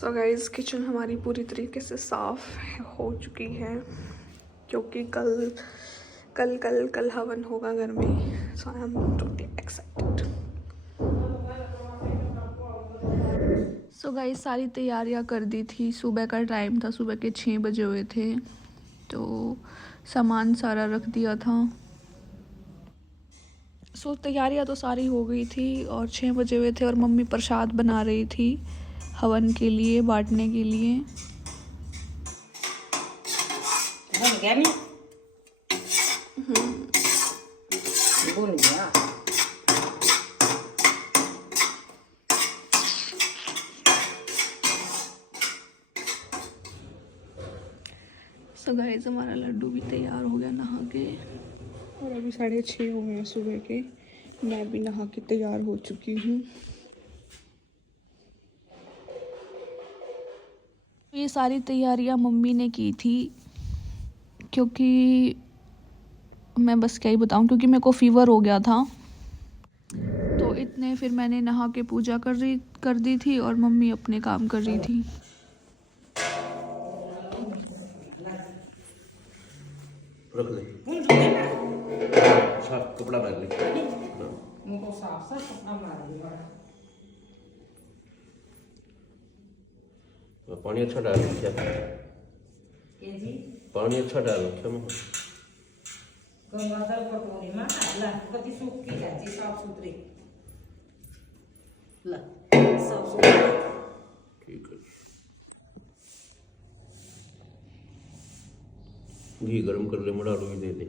So guys kitchen हमारी पूरी तरीके से साफ़ हो चुकी है क्योंकि कल कल कल कल हवन होगा घर में। So I am totally excited. So guys सारी तैयारियां कर दी थी। सुबह का टाइम था, सुबह के 6 बजे हुए थे, तो सामान सारा रख दिया था। सो तैयारियां तो सारी हो गई थी और 6 बजे हुए थे और मम्मी प्रसाद बना रही थी हवन के लिए, बांटने के लिए। बन गया नहीं? बन गया। सो गाइस हमारा लड्डू भी तैयार हो गया नहा के, और अभी 6:30 हो गए हैं सुबह के। मैं भी नहा के तैयार हो चुकी हूँ। ये सारी तैयारियां मम्मी ने की थी क्योंकि मैं बस क्या ही बताऊँ, क्योंकि मेरे को फीवर हो गया था, तो इतने फिर मैंने नहा के पूजा कर दी थी और मम्मी अपने काम कर रही थी। रख ले, साफ कपड़ा पहन ले। उनको साफ साफ कपड़ा मार दिया। पानी अच्छा डाल रखा, ये जी पानी अच्छा डाल रखा मैं। गंगाधर कटोरी में ला कति सूखी जाती साफ सुथरी ला साफ सुथरी। ठीक है, घी गरम कर ले, मड़ा लोई दे दे।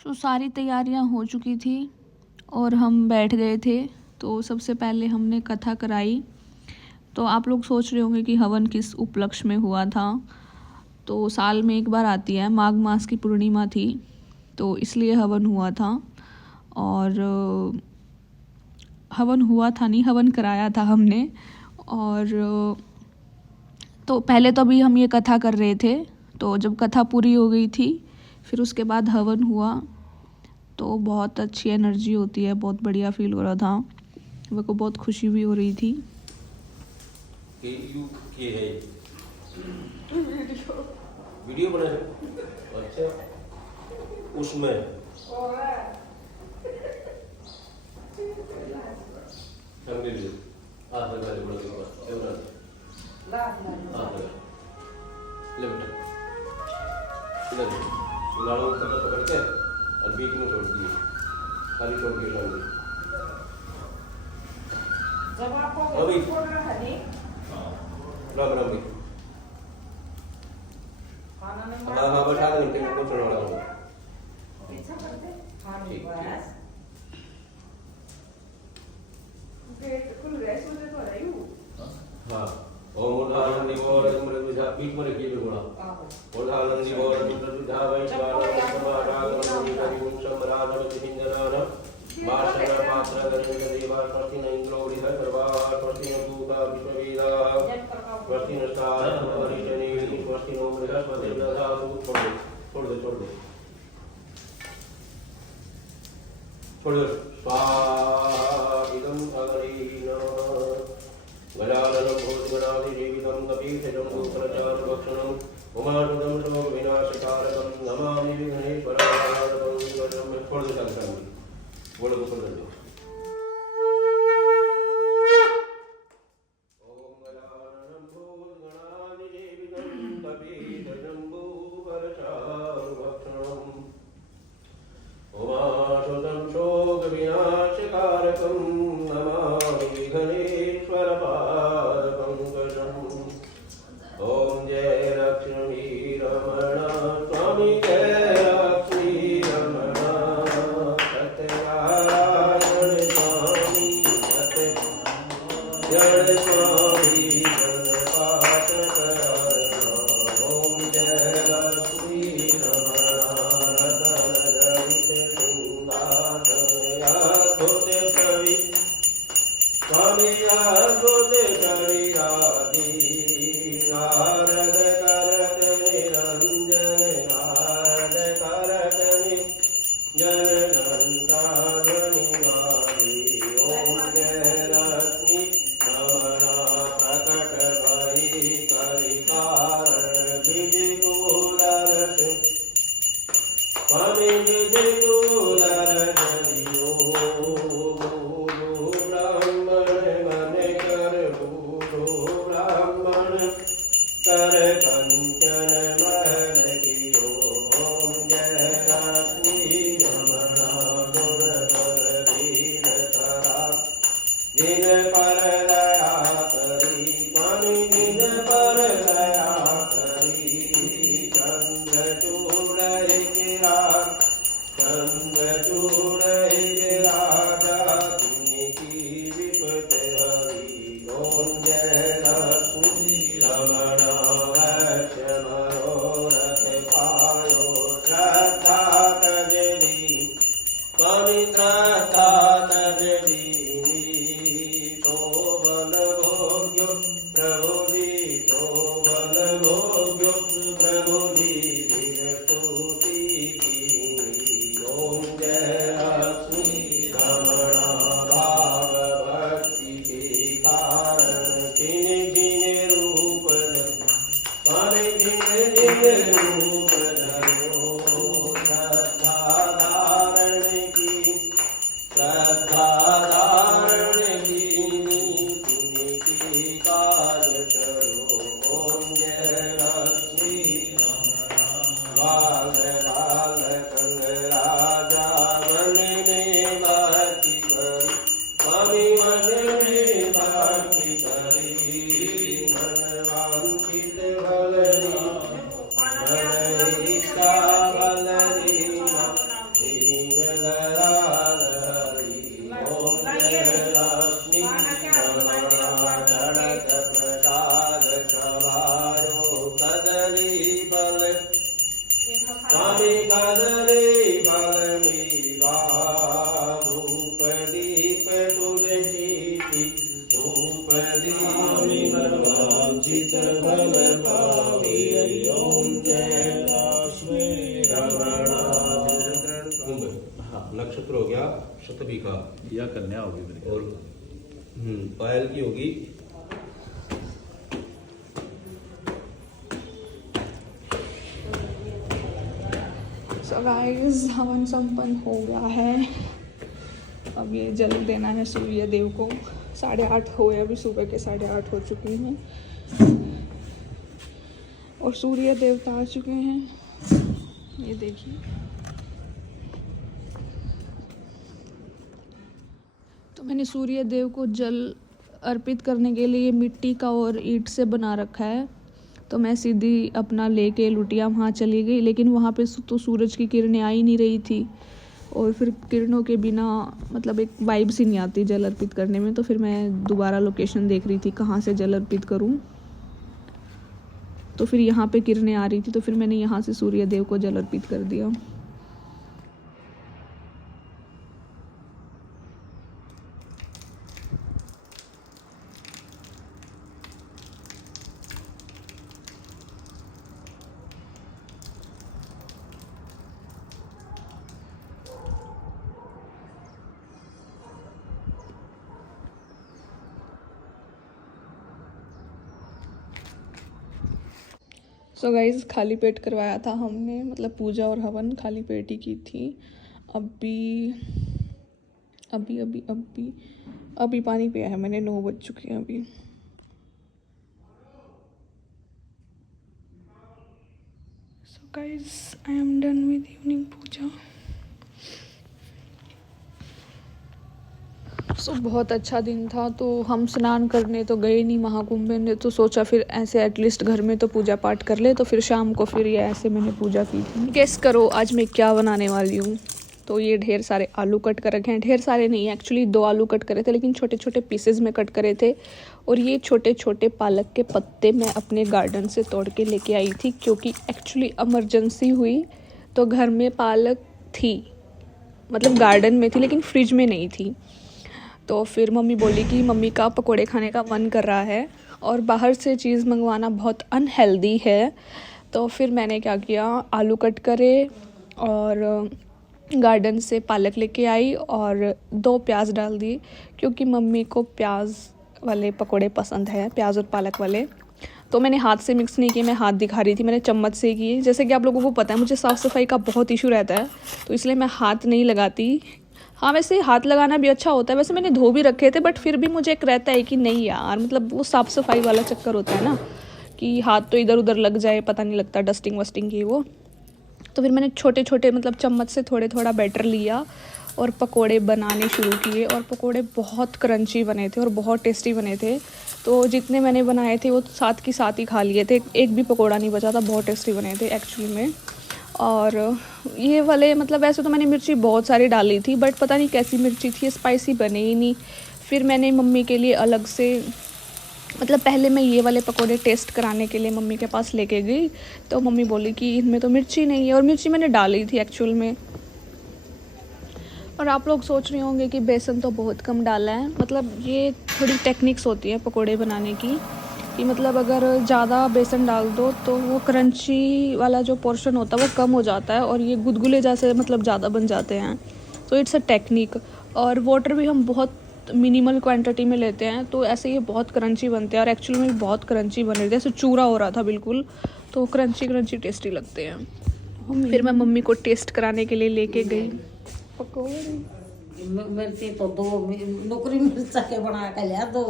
तो सारी तैयारियां हो चुकी थी और हम बैठ गए थे। तो सबसे पहले हमने कथा कराई। तो आप लोग सोच रहे होंगे कि हवन किस उपलक्ष्य में हुआ था। तो साल में एक बार आती है, माघ मास की पूर्णिमा थी, तो इसलिए हवन हुआ था। और हवन हुआ था नहीं, हवन कराया था हमने। और तो पहले तो अभी हम ये कथा कर रहे थे, तो जब कथा पूरी हो गई थी फिर उसके बाद हवन हुआ, तो बहुत अच्छी एनर्जी होती है, बहुत बढ़िया फील हो रहा था, मेरे को बहुत खुशी भी हो रही थी। के है वीडियो बना रहे? अच्छा, उसमें हम ले लो। हाथ लगा ले, बोल के पास कैमरा ला हाथ लगा ले बेटा, ले लाड़ों को पकड़ के और बीच में छोड़ दिए, खाली छोड़ दिए लाड़ों। जब आपको अभी छोड़ रहा है नहीं राम राम भी खाना में हाँ हाँ बैठा दे, इनके को चढ़ा रहा पीछा करते हाँ ठीक, बस गेट खुल गया, सोचे तो रही हूँ। हाँ। ओम उदाहरण निवार तुमरे तुझा बीच में रखिए बेगुणा उदाहरण निवार तुमरे तुझा वैश्वान समाराग नंदी करिम समराज वचिंदनान माशना पात्र गरुड़ देवा प्रतिन इंद्रो वृहद प्रवाह प्रतिन भूता विश्ववेदा प्रतिन स्टार परिजने प्रतिन बृहस्पति दधातु। छोड़ दे स्वाहा इदं अग्नि नमः। गजाननं भूतगणाधिदेवितं कपीशजं भूतप्रचारभक्षणं उमानुदं शोकविनाशकारकं नमामि विघ्नेश्वराय। छोड़ दो शंकर बोलो ऊपर कर दो। ओम गजाननं भूतगणाधिदेवितं कपीशजं भूतप्रचारभक्षणं उमानुदं शोकविनाशकारकं नमामि विघ्नेश्वरपादपङ्कजम्। ओम जय लक्ष्मी रमण स्वामी जय लक्ष्मी रमण सत्यनारायण स्वामी सत्यनारायण स्वामी गणपाठ करण। ओम जय लक्ष्मी रमण रतन जड़ित सिंहासन अद्भुत छवि स्वामी अद्भुत छवि आदि नारद कर जिन पर दया करी स्वामी जिन पर दया करी चंद्रचूड़ राजा की विपत हरि ओम जय लक्ष्मी रमण वैश्य मनोरथ पायो श्रद्धा तजरी स्वामी श्रद्धा तजरी तो बल भोग्यो प्रभु जी तो बल भोग्यो प्रभु जी स्तुति की ओम जय लक्ष्मी रमण भाव भक्ति के कारण जिन जिन रूप स्वामी जिन जिन रूप धरो श्रद्धा धारण की पुण्य की काज करो ओम जय लक्ष्मी बाल बाल कंग राजा मन में भक्ति करी स्वामी मन में भक्ति करी मन वांछित बलरी मन इच्छा बलरी दीन दयाल हरि ओम जय लक्ष्मी रमण जड़त प्रसाद सवारो कदली बल स्वामी कदली बल मीरा धूप दीप तुलसी धूप दीप वांछित बल पावी ओम जय लक्ष्मी रमण नक्षत्र हो गया शतभी का या कन्या होगी मेरी और पायल की होगी सो गाइस हवन संपन्न हो गया है। अब ये जल देना है सूर्य देव को। 8:30 हो गए, अभी सुबह के 8:30 हो चुके हैं और सूर्य देवता आ चुके हैं। ये देखिए, तो मैंने सूर्य देव को जल अर्पित करने के लिए मिट्टी का और ईंट से बना रखा है। तो मैं सीधी अपना लेके लुटिया वहाँ चली गई, लेकिन वहाँ पे तो सूरज की किरणें आ ही नहीं रही थी और फिर किरणों के बिना मतलब एक वाइब सी नहीं आती जल अर्पित करने में। तो फिर मैं दोबारा लोकेशन देख रही थी कहाँ से जल अर्पित करूँ। तो फिर यहाँ पे किरणें आ रही थी, तो फिर मैंने यहाँ से सूर्य देव को जल अर्पित कर दिया। सो गाइज़ खाली पेट करवाया था हमने, मतलब पूजा और हवन खाली पेट ही की थी। अभी अभी अभी अभी अभी पानी पिया है मैंने, 9 बज चुके हैं अभी। So guys I am done with evening puja. So बहुत अच्छा दिन था। तो हम स्नान करने तो गए नहीं महाकुंभ में, तो सोचा फिर ऐसे एटलीस्ट घर में तो पूजा पाठ कर ले। तो फिर शाम को फिर ये ऐसे मैंने पूजा की थी। गेस करो आज मैं क्या बनाने वाली हूँ। तो ये ढेर सारे आलू कट कर रखे हैं, ढेर सारे नहीं, एक्चुअली 2 आलू कट करे थे, लेकिन छोटे छोटे पीसेज में कट करे थे। और ये छोटे छोटे पालक के पत्ते मैं अपने गार्डन से तोड़ के लेके आई थी, क्योंकि एक्चुअली इमरजेंसी हुई तो घर में पालक थी, मतलब गार्डन में थी लेकिन फ्रिज में नहीं थी। तो फिर मम्मी बोली कि मम्मी का पकोड़े खाने का मन कर रहा है और बाहर से चीज़ मंगवाना बहुत अनहेल्दी है। तो फिर मैंने क्या किया, आलू कट करे और गार्डन से पालक लेके आई और 2 प्याज डाल दी, क्योंकि मम्मी को प्याज वाले पकोड़े पसंद है, प्याज और पालक वाले। तो मैंने हाथ से मिक्स नहीं किए, मैं हाथ दिखा रही थी, मैंने चम्मच से की। जैसे कि आप लोगों को पता है मुझे साफ़ सफाई का बहुत इशू रहता है, तो इसलिए मैं हाथ नहीं लगाती। हाँ वैसे हाथ लगाना भी अच्छा होता है, वैसे मैंने धो भी रखे थे, बट फिर भी मुझे एक रहता है कि नहीं यार, मतलब वो साफ़ सफाई वाला चक्कर होता है ना, कि हाथ तो इधर उधर लग जाए, पता नहीं लगता डस्टिंग वस्टिंग की वो। तो फिर मैंने छोटे छोटे मतलब चम्मच से थोड़े थोड़ा बैटर लिया और पकोड़े बनाने शुरू किए और पकोड़े बहुत क्रंची बने थे और बहुत टेस्टी बने थे। तो जितने मैंने बनाए थे वो साथ की साथ ही खा लिए थे, एक भी पकोड़ा नहीं बचा था। बहुत टेस्टी बने थे एक्चुअली में। और ये वाले मतलब वैसे तो मैंने मिर्ची बहुत सारी डाली थी, बट पता नहीं कैसी मिर्ची थी, स्पाइसी बने ही नहीं। फिर मैंने मम्मी के लिए अलग से मतलब पहले मैं ये वाले पकोड़े टेस्ट कराने के लिए मम्मी के पास लेके गई, तो मम्मी बोली कि इनमें तो मिर्ची नहीं है, और मिर्ची मैंने डाली थी एक्चुअल में। और आप लोग सोच रहे होंगे कि बेसन तो बहुत कम डाला है। मतलब ये थोड़ी टेक्निक्स होती है पकोड़े बनाने की, कि मतलब अगर ज़्यादा बेसन डाल दो तो वो क्रंची वाला जो पोर्शन होता है वो कम हो जाता है और ये गुदगुले जैसे मतलब ज़्यादा बन जाते हैं। तो इट्स अ टेक्निक। और वाटर भी हम बहुत मिनिमल क्वांटिटी में लेते हैं, तो ऐसे ये बहुत क्रंची बनते हैं। और एक्चुअली में बहुत क्रंची बन रहे थे, जैसे चूरा हो रहा था बिल्कुल। तो क्रंची क्रंची टेस्टी लगते हैं। फिर मैं मम्मी को टेस्ट कराने के लिए लेके गई पकौड़े। मिर्ची तो 2 नौकरी मिर्चा के बना के लिया 2।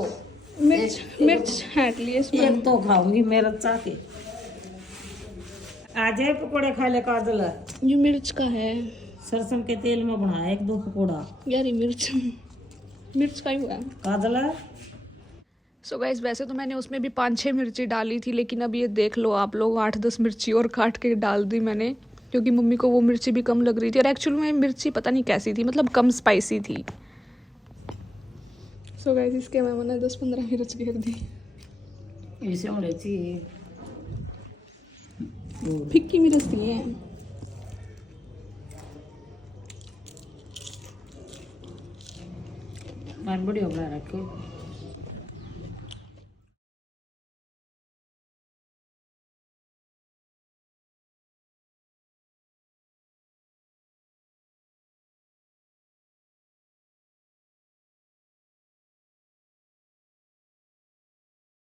मिर्च हैट लिए इसमें। एक तो खाऊंगी मेरा चाके। आ जाए पकोड़े खा ले काजल। ये मिर्च का है सरसों के तेल में बनाया 1-2 पकोड़ा। यार, ये मिर्च का ही हुआ है काजल। सो गाइस, वैसे तो मैंने उसमें भी 5-6 मिर्ची डाली थी, लेकिन अब ये देख लो आप लोग, 8-10 मिर्ची और काट के डाल दी मैंने, क्योंकि मम्मी को वो मिर्ची भी कम लग रही थी। और एक्चुअली में मिर्ची पता नहीं कैसी थी, मतलब कम स्पाइसी थी। सो गाइस, इसके मैंने 10-15 मिर्च घेर दी। ऐसे होने चाहिए। फिक्की मिर्च थी ये। मैं बढ़िया बना रखो।